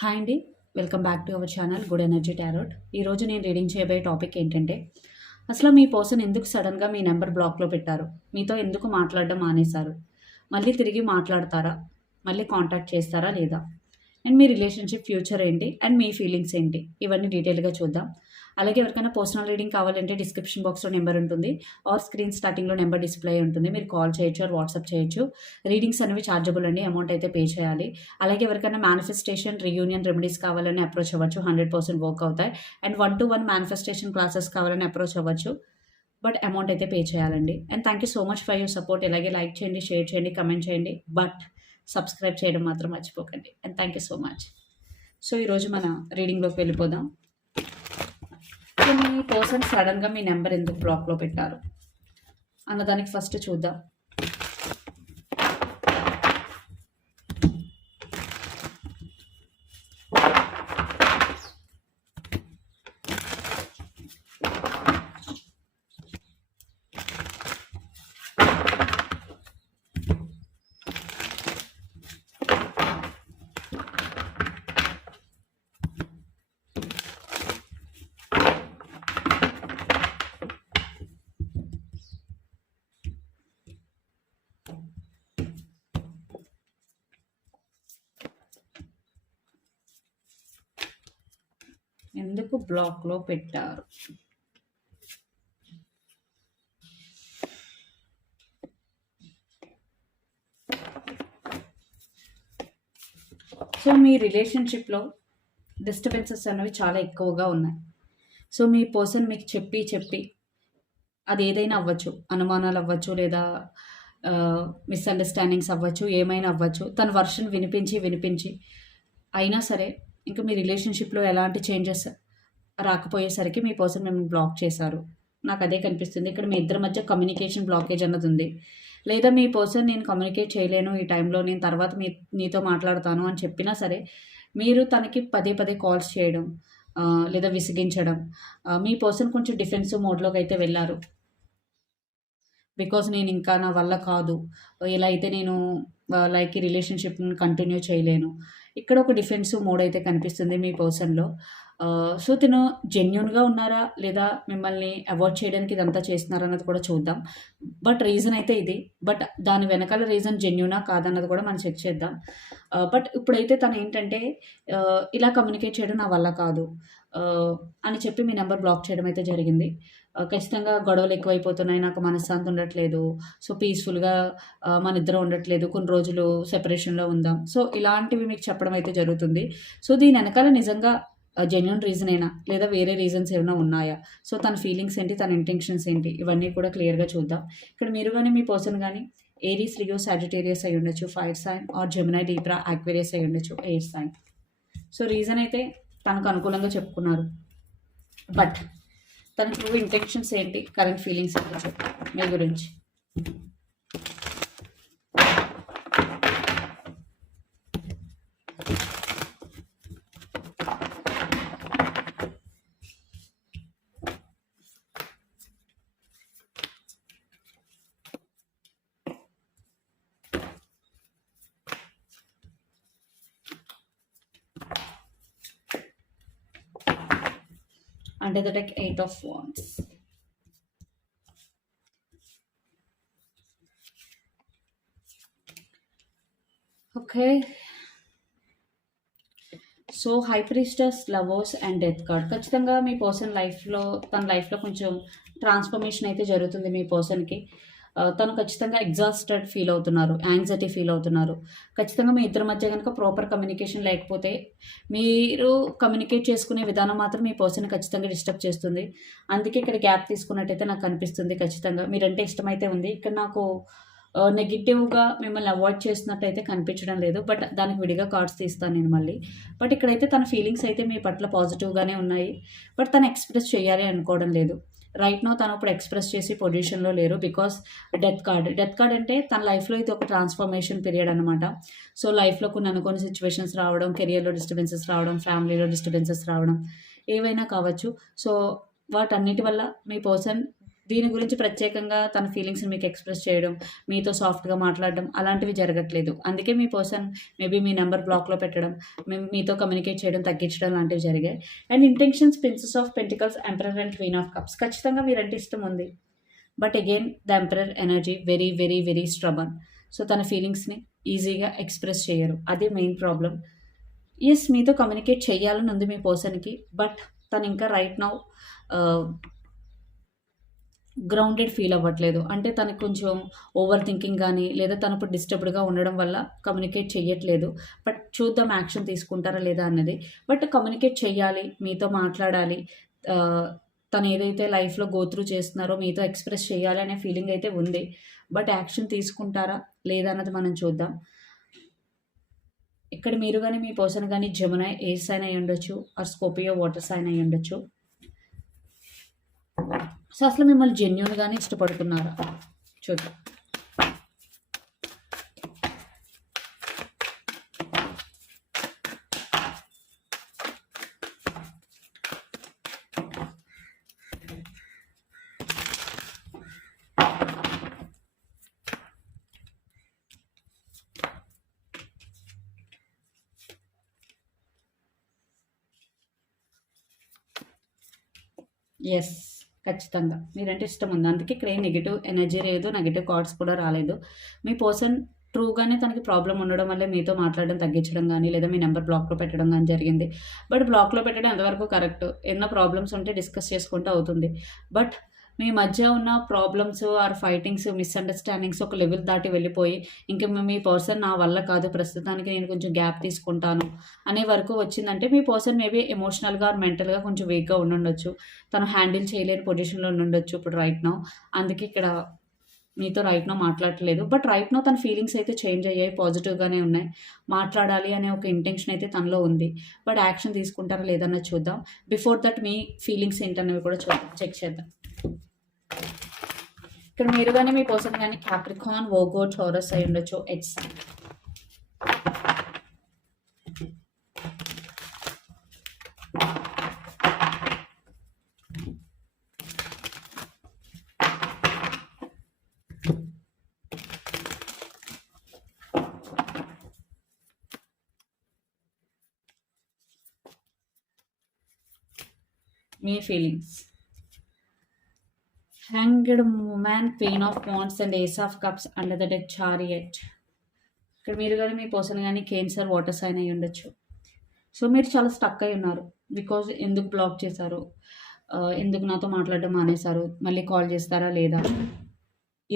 Hi అండి. Welcome back to our channel good energy tarot. ఈరోజు నేను రీడింగ్ చేయబోయే టాపిక్ ఏంటంటే అసలు మీ పర్సన్ ఎందుకు సడన్గా మీ నెంబర్ బ్లాక్లో పెట్టారు? మీతో ఎందుకు మాట్లాడడం మానేశారు? మళ్ళీ తిరిగి మాట్లాడతారా? మళ్ళీ కాంటాక్ట్ చేస్తారా లేదా? అండ్ మీ రిలేషన్షిప్ ఫ్యూచర్ ఏంటి? అండ్ మీ ఫీలింగ్స్ ఏంటి? ఇవన్నీ డీటెయిల్గా చూద్దాం. అలాగే ఎవరికైనా పర్సనల్ రీడింగ్ కావాలంటే డిస్క్రిప్షన్ బాక్స్లో నెంబర్ ఉంటుంది. ఆర్ స్క్రీన్ స్టార్టింగ్లో నెంబర్ డిస్ప్లే ఉంటుంది. మీరు కాల్ చేయొచ్చు ఆర్ వాట్సాప్ చేయొచ్చు. రీడింగ్స్ అనేవి ఛార్జబుల్ అండి. అమౌంట్ అయితే పే చేయాలి. అలాగే ఎవరికైనా మేనిఫెస్టేషన్ రీయూనియన్ రెమెడీస్ కావాలని అప్రోచ్ అవ్వచ్చు. హండ్రెడ్ పర్సెంట్ వర్క్ అవుతాయి. And one to one manifestation classes కావాలని అప్రోచ్ అవ్వచ్చు. బట్ అమౌంట్ అయితే పే చేయాలండి. And thank you so much for your support ఇలాగే లైక్ చేయండి షేర్ చేయండి కమెంట్ చేయండి. బట్ సబ్స్క్రైబ్ చేయడం మాత్రం మర్చిపోకండి. And thank you so much so ఈరోజు మన రీడింగ్లోకి వెళ్ళిపోదాం. కొన్ని మీ పర్సన్ సడన్గా మీ నెంబర్ ఎందుకు బ్లాక్లో పెట్టారు? అన్నదానికి ఫస్ట్ చూద్దాం. ఎందుకు బ్లాక్లో పెట్టారు. సో మీ రిలేషన్షిప్లో డిస్టర్బెన్సెస్ అనేవి చాలా ఎక్కువగా ఉన్నాయి. సో మీ పర్సన్ మీకు చెప్పి చెప్పి అది ఏదైనా అవ్వచ్చు అనుమానాలు అవ్వచ్చు లేదా మిస్అండర్స్టాండింగ్స్ అవ్వచ్చు ఏమైనా అవ్వచ్చు తన వర్షన్ వినిపించి వినిపించి అయినా సరే ఇంకా మీ రిలేషన్షిప్లో ఎలాంటి చేంజెస్ రాకపోయేసరికి మీ పర్సన్ మిమ్మల్ని బ్లాక్ చేశారు. నాకు అదే కనిపిస్తుంది. ఇక్కడ మీ ఇద్దరి మధ్య కమ్యూనికేషన్ బ్లాకేజ్ అన్నది ఉంది. లేదా మీ పర్సన్ నేను కమ్యూనికేట్ చేయలేను ఈ టైంలో నేను తర్వాత మీ నీతో మాట్లాడతాను అని చెప్పినా సరే మీరు తనకి పదే పదే కాల్స్ చేయడం లేదా విసిగించడం మీ పర్సన్ కొంచెం డిఫెన్సివ్ మోడ్లోకి అయితే వెళ్ళారు. బికాస్ నేను ఇంకా నా వల్ల కాదు. ఇలా అయితే నేను లైక్ ఈ రిలేషన్షిప్ని కంటిన్యూ చేయలేను. ఇక్కడ ఒక డిఫెన్సివ్ మోడ్ అయితే కనిపిస్తుంది మీ పర్సన్లో. సో తిను జెన్యున్గా ఉన్నారా? లేదా మిమ్మల్ని అవాయిడ్ చేయడానికి ఇదంతా చేస్తున్నారా అన్నది కూడా చూద్దాం. బట్ రీజన్ అయితే ఇది. బట్ దాని వెనకాల రీజన్ జెన్యునా కాదన్నది కూడా మనం చెక్ చేద్దాం. బట్ ఇప్పుడైతే తను ఏంటంటే ఇలా కమ్యూనికేట్ చేయడం నా వల్ల కాదు అని చెప్పి మీ నెంబర్ బ్లాక్ చేయడం అయితే జరిగింది. ఖచ్చితంగా గొడవలు ఎక్కువైపోతున్నాయి నాకు మనశ్శాంతి ఉండట్లేదు సో పీస్ఫుల్గా మన ఇద్దరం ఉండట్లేదు కొన్ని రోజులు సెపరేషన్లో ఉందాం. సో ఇలాంటివి మీకు చెప్పడం అయితే జరుగుతుంది. సో దీని వెనకాల నిజంగా జెన్యున్ రీజన్ అయినా లేదా వేరే రీజన్స్ ఏమైనా ఉన్నాయా? సో తన ఫీలింగ్స్ ఏంటి? తన ఇంటెన్షన్స్ ఏంటి? ఇవన్నీ కూడా క్లియర్గా చూద్దాం. ఇక్కడ మీరు కానీ మీ పర్సన్ కానీ ఏరీస్ రియో సాజిటేరియస్ అయి ఉండొచ్చు fire sign or Gemini Libra Aquarius అయి ఉండొచ్చు ఎయిర్ సైన్ సో రీజన్ అయితే తనకు అనుకూలంగా చెప్పుకున్నారు. బట్ తన ట్రూ ఇంటెన్షన్స్ ఏంటి? కరెంట్ ఫీలింగ్స్ ఏంటి? మీ గురించి. Under the deck eight of wands. Okay so high priestess lovers and death card ఖచ్చితంగా మీ పర్సన్ లైఫ్లో తన లైఫ్లో కొంచెం ట్రాన్స్ఫర్మేషన్ అయితే జరుగుతుంది మీ పర్సన్కి తను ఖచ్చితంగా ఎగ్జాస్టెడ్ ఫీల్ అవుతున్నారు యాంగ్జైటీ ఫీల్ అవుతున్నారు. ఖచ్చితంగా మీ ఇద్దరి మధ్య కనుక ప్రాపర్ కమ్యూనికేషన్ లేకపోతే మీరు కమ్యూనికేట్ చేసుకునే విధానం మాత్రం మీ పర్సన్ ఖచ్చితంగా డిస్టర్బ్ చేస్తుంది. అందుకే ఇక్కడ గ్యాప్ తీసుకున్నట్టయితే నాకు అనిపిస్తుంది ఖచ్చితంగా. మీరంటే ఇష్టమైతే ఉంది. ఇక్కడ నాకు నెగిటివ్గా మిమ్మల్ని అవాయిడ్ చేసినట్టయితే కనిపించడం లేదు. బట్ దానికి విడిగా కార్డ్స్ తీస్తాను నేను మళ్ళీ. బట్ ఇక్కడైతే తన ఫీలింగ్స్ అయితే మీ పట్ల పాజిటివ్గానే ఉన్నాయి. బట్ తను ఎక్స్ప్రెస్ చేయాలి అనుకోవడం లేదు. రైట్ నో తను ఇప్పుడు ఎక్స్ప్రెస్ చేసి పొజిషన్లో లేరు because death card death card అంటే తన లైఫ్లో ఇది ఒక ట్రాన్స్ఫర్మేషన్ పీరియడ్ అనమాట సో లైఫ్లో కొన్ని అనుకోని సిచ్యువేషన్స్ రావడం కెరియర్లో డిస్టర్బెన్సెస్ రావడం ఫ్యామిలీలో డిస్టర్బెన్సెస్ రావడం ఏవైనా కావచ్చు. సో వాటన్నిటి వల్ల మీ పర్సన్ దీని గురించి ప్రత్యేకంగా తన ఫీలింగ్స్ని మీకు ఎక్స్ప్రెస్ చేయడం మీతో సాఫ్ట్గా మాట్లాడడం అలాంటివి జరగట్లేదు. అందుకే మీ పర్సన్ మేబీ మీ నెంబర్ బ్లాక్లో పెట్టడం మీతో కమ్యూనికేట్ చేయడం తగ్గించడం లాంటివి జరిగాయి. And intentions princess of pentacles emperor and queen of cups ఖచ్చితంగా మీరంటే ఇష్టం ఉంది. But again the emperor energy very very very stubborn so తన ఫీలింగ్స్ని ఈజీగా ఎక్స్ప్రెస్ చేయరు. అదే మెయిన్ ప్రాబ్లం ఎస్ మీతో కమ్యూనికేట్ చేయాలని ఉంది మీ పర్సన్కి బట్ తను ఇంకా రైట్ నౌ గ్రౌండెడ్ ఫీల్ అవ్వట్లేదు. అంటే తనకు కొంచెం ఓవర్ థింకింగ్ కానీ లేదా తనకు డిస్టర్బ్డ్గా ఉండడం వల్ల కమ్యూనికేట్ చేయట్లేదు బట్ చూద్దాం యాక్షన్ తీసుకుంటారా లేదా అన్నది. బట్ కమ్యూనికేట్ చేయాలి మీతో మాట్లాడాలి. తను ఏదైతే లైఫ్లో గోత్రూ చేస్తున్నారో మీతో ఎక్స్ప్రెస్ చేయాలి అనే ఫీలింగ్ అయితే ఉంది. బట్ యాక్షన్ తీసుకుంటారా లేదా అన్నది మనం చూద్దాం. ఇక్కడ మీరు కానీ మీ పర్సన్ కానీ జమున ఏ సైన్ అయి ఉండొచ్చు ఆర్ స్కోపియో వాటర్ సైన్ అయి ఉండొచ్చు సో అసలు మిమ్మల్ని జెన్యున్గానే ఇష్టపడుతున్నారా? చూద్దాం ఎస్ ఖచ్చితంగా. మీరంటే ఇష్టం ఉంది అందుకే ఇక్కడ నెగిటివ్ ఎనర్జీ లేదు నెగిటివ్ కార్డ్స్ కూడా రాలేదు. మీ పర్సన్ ట్రూగానే తనకి ప్రాబ్లం ఉండడం వల్లే మీతో మాట్లాడడం తగ్గించడం కానీ లేదా మీ నెంబర్ బ్లాక్లో పెట్టడం కానీ జరిగింది. బట్ బ్లాక్లో పెట్టడం ఎంతవరకు కరెక్ట్? ఎన్నో ప్రాబ్లమ్స్ ఉంటే డిస్కస్ చేసుకుంటూ అవుతుంది. బట్ మీ మధ్య ఉన్న ప్రాబ్లమ్స్ ఆర్ ఫైటింగ్స్ మిస్అండర్స్టాండింగ్స్ ఒక లెవెల్ దాటి వెళ్ళిపోయి ఇంకా మీ పర్సన్ నా వల్ల కాదు ప్రస్తుతానికి నేను కొంచెం గ్యాప్ తీసుకుంటాను అనే వరకు వచ్చిందంటే మీ పర్సన్ మేబీ ఎమోషనల్గా ఆర్ మెంటల్గా కొంచెం వీక్గా ఉండుండొచ్చు. తను హ్యాండిల్ చేయలేని పొజిషన్లో ఉండొచ్చు ఇప్పుడు రైట్ నౌ అందుకే ఇక్కడ మీతో రైట్ నో మాట్లాడట్లేదు. బట్ రైట్ నో తన ఫీలింగ్స్ అయితే చేంజ్ అయ్యాయి పాజిటివ్గానే ఉన్నాయి. మాట్లాడాలి అనే ఒక ఇంటెన్షన్ అయితే తనలో ఉంది. బట్ యాక్షన్ తీసుకుంటారా లేదన్నది చూద్దాం. బిఫోర్ దట్ మీ ఫీలింగ్స్ ఏంటనేవి కూడా చూద్దాం. చెక్ చేద్దాం. ఇక్కడ మీరు కానీ మీ పర్సన్ కానీ క్యాప్రికాన్ వోగో టోరస్ అయి ఉండొచ్చు ఎట్స్ మీ feelings hanged man queen of pans and ace of cups under the deck chariot ఇక్కడ మీరు కానీ మీ పర్సన్ కానీ కేన్సర్ వాటర్ సైన్ అయి ఉండొచ్చు. సో మీరు చాలా స్టక్ అయి ఉన్నారు. బికాజ్ ఎందుకు బ్లాక్ చేశారు? ఎందుకు నాతో మాట్లాడడం మానేశారు? మళ్ళీ కాల్ చేస్తారా లేదా?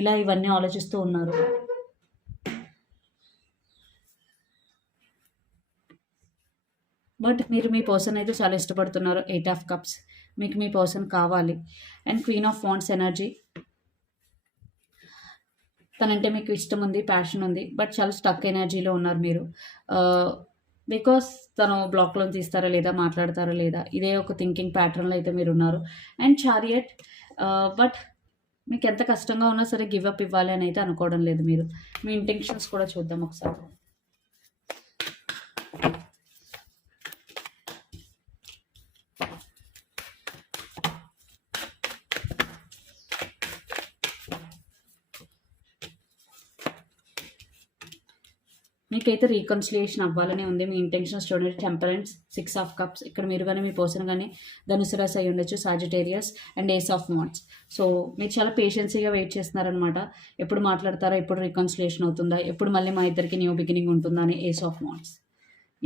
ఇలా ఇవన్నీ ఆలోచిస్తూ ఉన్నారు. బట్ మీరు మీ పర్సన్ అయితే చాలా ఇష్టపడుతున్నారు. ఎయిట్ ఆఫ్ కప్స్ మీకు మీ పర్సన్ కావాలి. And queen of wands energy. తనంటే మీకు ఇష్టం ఉంది ప్యాషన్ ఉంది బట్ చాలా స్టక్ ఎనర్జీలో ఉన్నారు మీరు. బికాస్ తను బ్లాక్లో తీస్తారా లేదా మాట్లాడతారా లేదా ఇదే ఒక థింకింగ్ ప్యాటర్న్లో అయితే మీరు ఉన్నారు. అండ్ చారియట్ బట్ మీకు ఎంత కష్టంగా ఉన్నా సరే గివ్ అప్ ఇవ్వాలి అని అయితే అనుకోవడం లేదు మీరు. మీ ఇంటెన్షన్స్ కూడా చూద్దాం ఒకసారి. మీకైతే రీకన్సిలియేషన్ అవ్వాలని ఉంది. మీ ఇంటెన్షన్స్ చూడండి. టెంపరెన్స్ సిక్స్ ఆఫ్ కప్స్ ఇక్కడ మీరు కానీ మీ పర్సన్ కానీ ధనుసు రాశి అయి ఉండొచ్చు. Sagittarius and ace of wands so మీరు చాలా పేషెన్సీగా వెయిట్ చేస్తున్నారనమాట ఎప్పుడు మాట్లాడతారా? ఎప్పుడు రీకన్సిలియేషన్ అవుతుందా? ఎప్పుడు మళ్ళీ మా ఇద్దరికి న్యూ బిగినింగ్ ఉంటుందా? అని ace of wands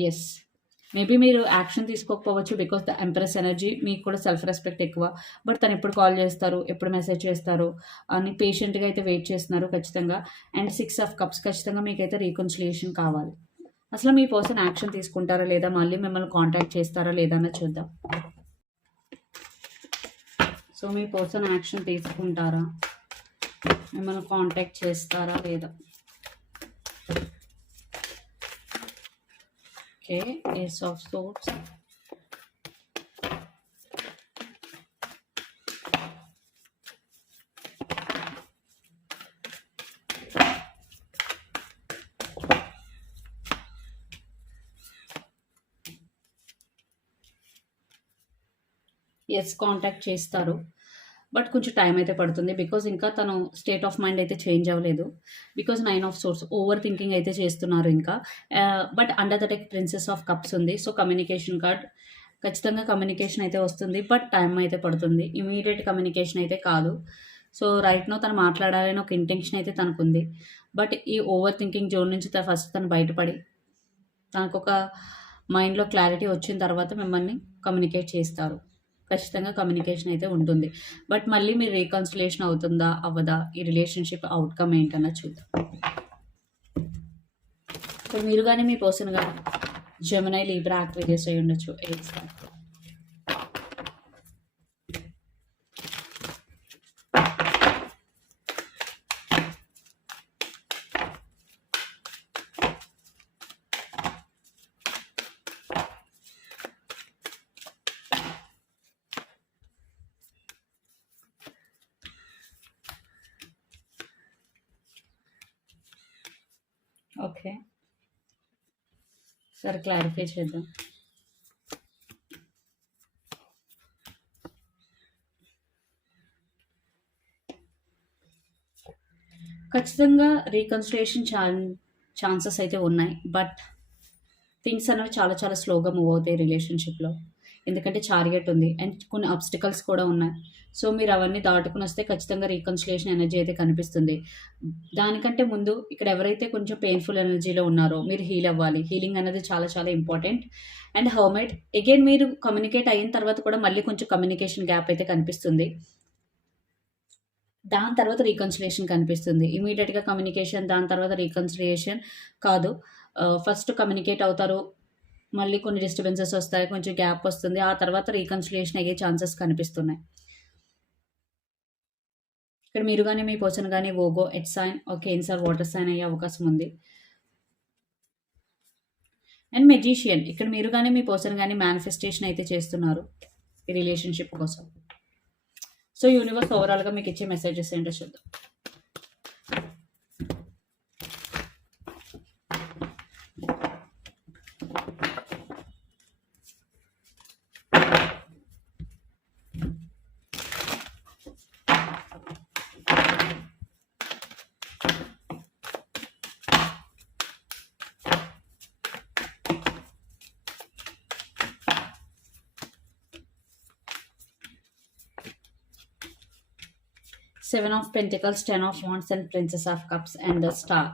yes maybe మీరు యాక్షన్ తీసుకోకపోవచ్చు బికాస్ ద ఎంప్రెస్ ఎనర్జీ మీకు కూడా సెల్ఫ్ రెస్పెక్ట్ ఎక్కువ. బట్ తను ఎప్పుడు కాల్ చేస్తారు ఎప్పుడు మెసేజ్ చేస్తారు అని పేషెంట్గా అయితే వెయిట్ చేస్తున్నారు ఖచ్చితంగా. అండ్ సిక్స్ ఆఫ్ కప్స్ ఖచ్చితంగా మీకైతే రీకన్సిలియేషన్ కావాలి. అసలు మీ పర్సన్ యాక్షన్ తీసుకుంటారా లేదా? మళ్ళీ మిమ్మల్ని కాంటాక్ట్ చేస్తారా లేదా అని చూద్దాం. సో మీ పర్సన్ యాక్షన్ తీసుకుంటారా? మిమ్మల్ని కాంటాక్ట్ చేస్తారా లేదా? Okay, Ace of Swords. Yes contact చేస్తారు బట్ కొంచెం టైం అయితే పడుతుంది బికాజ్ ఇంకా తను స్టేట్ ఆఫ్ మైండ్ అయితే చేంజ్ అవ్వలేదు. Because nine of swords overthinking అయితే చేస్తున్నారు ఇంకా. But under the deck princess of cups ఉంది. సో కమ్యూనికేషన్ కార్డ్ ఖచ్చితంగా కమ్యూనికేషన్ అయితే వస్తుంది బట్ టైం అయితే పడుతుంది. ఇమీడియట్ కమ్యూనికేషన్ అయితే కాదు. సో రైట్ నో తను మాట్లాడాలని ఒక ఇంటెన్షన్ అయితే తనకుంది. బట్ ఈ ఓవర్ థింకింగ్ జోన్ నుంచి తను ఫస్ట్ తను బయటపడి తనకు ఒక మైండ్లో క్లారిటీ వచ్చిన తర్వాత మిమ్మల్ని కమ్యూనికేట్ చేస్తారు. ఖచ్చితంగా కమ్యూనికేషన్ అయితే ఉంటుంది. బట్ మళ్ళీ మీరు రీకన్సిలేషన్ అవుతుందా? అవ్వదా? ఈ రిలేషన్షిప్ అవుట్కమ్ ఏంటన్నా చూద్దాం. ఇప్పుడు మీరు కానీ మీ పర్సన్ కానీ జమునై లీబ్రా యాక్టివేట్ అయి ఉండొచ్చు ఎయిట్ సెవెన్ ఓకే సరే క్లారిఫై చేద్దాం. ఖచ్చితంగా రీకన్స్ట్రక్షన్ ఛాన్ ఛాన్సెస్ అయితే ఉన్నాయి బట్ థింగ్స్ అనేవి చాలా చాలా స్లోగా మూవ్ అవుతాయి రిలేషన్షిప్లో ఎందుకంటే చార్గెట్ ఉంది. అండ్ కొన్ని అబ్స్టికల్స్ కూడా ఉన్నాయి. సో మీరు అవన్నీ దాటుకుని వస్తే ఖచ్చితంగా రీకన్సిలేషన్ ఎనర్జీ అయితే కనిపిస్తుంది. దానికంటే ముందు ఇక్కడ ఎవరైతే కొంచెం పెయిన్ఫుల్ ఎనర్జీలో ఉన్నారో మీరు హీల్ అవ్వాలి. హీలింగ్ అనేది చాలా చాలా ఇంపార్టెంట్ అండ్ హర్మేట్ అగైన్ మీరు కమ్యూనికేట్ అయిన తర్వాత కూడా మళ్ళీ కొంచెం కమ్యూనికేషన్ గ్యాప్ అయితే కనిపిస్తుంది. దాని తర్వాత రీకన్సిలేషన్ కనిపిస్తుంది. ఇమీడియట్గా కమ్యూనికేషన్ దాని తర్వాత రీకన్సిలియేషన్ కాదు. Uh, ఫస్ట్ కమ్యూనికేట్ అవుతారు. మళ్ళీ కొన్ని డిస్టర్బెన్సెస్ వస్తాయి కొంచెం గ్యాప్ వస్తుంది. ఆ తర్వాత రీకన్సిలియేషన్ అయ్యే ఛాన్సెస్ కనిపిస్తున్నాయి. ఇక్కడ మీరు కానీ మీ పర్సన్ కానీ ఓగో ఎట్ సైన్ ఓకే ఇన్సార్ వాటర్ సైన్ అయ్యే అవకాశం ఉంది. అండ్ మెజీషియన్ ఇక్కడ మీరు కానీ మీ పర్సన్ కానీ మేనిఫెస్టేషన్ అయితే చేస్తున్నారు ఈ రిలేషన్షిప్ కోసం. సో యూనివర్స్ ఓవరాల్గా మీకు ఇచ్చే మెసేజెస్ ఏంటో చూద్దాం. Seven of pentacles ten of wands and princess of cups and the star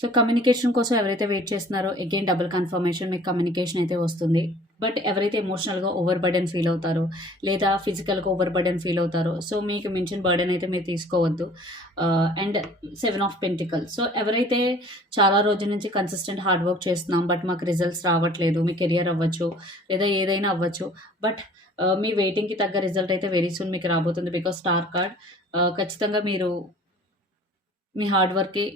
so communication కోసం ఎవరైతే వెయిట్ చేస్తున్నారో అగైన్ డబుల్ కన్ఫర్మేషన్ మీకు కమ్యూనికేషన్ అయితే వస్తుంది. బట్ ఎవరైతే ఎమోషనల్గా ఓవర్ బర్డెన్ ఫీల్ అవుతారో లేదా ఫిజికల్గా ఓవర్ బర్డెన్ ఫీల్ అవుతారో సో మీకు మించిన బర్డెన్ అయితే మీరు తీసుకోవద్దు. And seven of pentacle so ఎవరైతే చాలా రోజుల నుంచి కన్సిస్టెంట్ హార్డ్ వర్క్ చేస్తున్నాం బట్ మాకు రిజల్ట్స్ రావట్లేదు మీ కెరియర్ అవ్వచ్చు లేదా ఏదైనా అవ్వచ్చు బట్ మీ వెయిటింగ్కి తగ్గ రిజల్ట్ అయితే వెరీ సూన్ మీకు రాబోతుంది బికాస్ స్టార్ కార్డ్ ఖచ్చితంగా మీరు మీ హార్డ్ వర్క్కి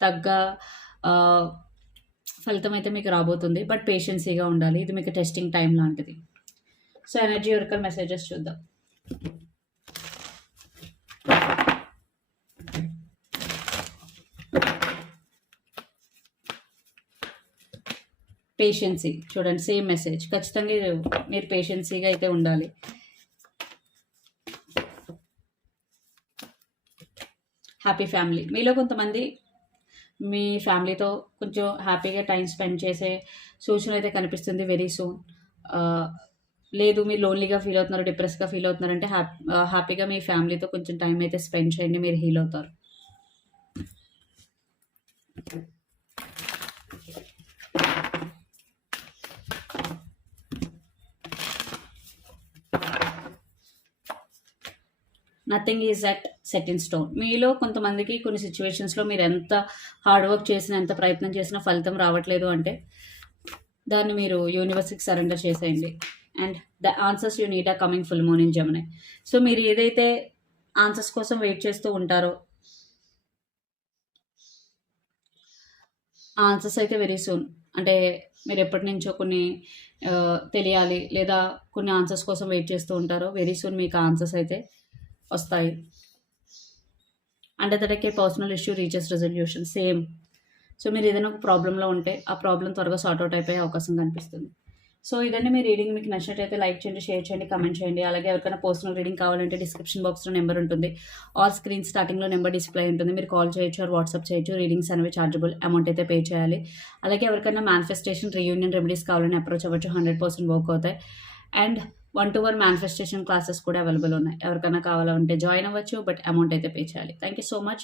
తగ్గ ఫలితం అయితే మీకు రాబోతుంది. బట్ పేషెన్సీగా ఉండాలి. ఇది మీకు టెస్టింగ్ టైం లాంటిది. సో ఎనర్జీ వర్కర్ మెసేజెస్ చూద్దాం. పేషెన్సీ చూడండి సేమ్ మెసేజ్ ఖచ్చితంగా మీరు పేషెన్సీగా అయితే ఉండాలి. హ్యాపీ ఫ్యామిలీ మీలో కొంతమంది మీ ఫ్యామిలీతో కొంచెం హ్యాపీగా టైం స్పెండ్ చేసే సూచన అయితే కనిపిస్తుంది వెరీ సూన్ లేదు మీరు లోన్లీగా ఫీల్ అవుతున్నారు డిప్రెస్గా ఫీల్ అవుతున్నారంటే హ్యాపీ హ్యాపీగా మీ ఫ్యామిలీతో కొంచెం టైం అయితే స్పెండ్ చేయండి మీరు హీల్ అవుతారు. Nothing is at set in stone మీలో కొంతమందికి కొన్ని సిచ్యువేషన్స్లో మీరు ఎంత హార్డ్ వర్క్ చేసినా ఎంత ప్రయత్నం చేసినా ఫలితం రావట్లేదు అంటే దాన్ని మీరు యూనివర్సిటీకి సరెండర్ చేసేయండి. And the answers you need are coming full moon in Gemini so మీరు ఏదైతే ఆన్సర్స్ కోసం వెయిట్ చేస్తూ ఉంటారో ఆన్సర్స్ అయితే వెరీ సూన్ అంటే మీరు ఎప్పటి నుంచో కొన్ని uh, తెలియాలి లేదా కొన్ని ఆన్సర్స్ కోసం వెయిట్ చేస్తూ ఉంటారో వెరీ సూన్ మీకు ఆన్సర్స్ అయితే వస్తాయి and that personal issue reaches resolution same so మీరు ఏదైనా ఒక ప్రాబ్లంలో ఉంటే ఆ ప్రాబ్లం త్వరగా సార్ట్ అవుట్ అయిపోయే అవకాశం కనిపిస్తుంది. సో ఇదండి మీ రీడింగ్ మీకు నచ్చినట్టయితే లైక్ చేయండి షేర్ చేయండి కమెంట్ చేయండి. అలాగే ఎవరికైనా పర్సనల్ రీడింగ్ కావాలంటే డిస్క్రిప్షన్ బాక్స్లో నెంబర్ ఉంటుంది. ఆల్ స్క్రీన్ స్టార్టింగ్లో నెంబర్ డిస్ప్లే ఉంటుంది. మీరు కాల్ చేయొచ్చు ఆర్ వాట్సాప్ చేయొచ్చు. రీడింగ్స్ అనేవి చార్జబుల్ అమౌంట్ అయితే పే చేయాలి. అలాగే ఎవరికైనా మేనిఫెస్టేషన్ రీయూనియన్ రెమెడీస్ కావాలని అప్రోచ్ అవ్వచ్చు. హండ్రెడ్ పర్సెంట్ వర్క్ అవుతాయి. And one to one manifestation classes కూడా అవైలబుల్ ఉన్నాయి. ఎవరికైనా కావాలంటే జాయిన్ అవ్వచ్చు బట్ అమౌంట్ అయితే పే చేయాలి. Thank you so much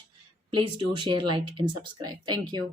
please do share like and subscribe thank you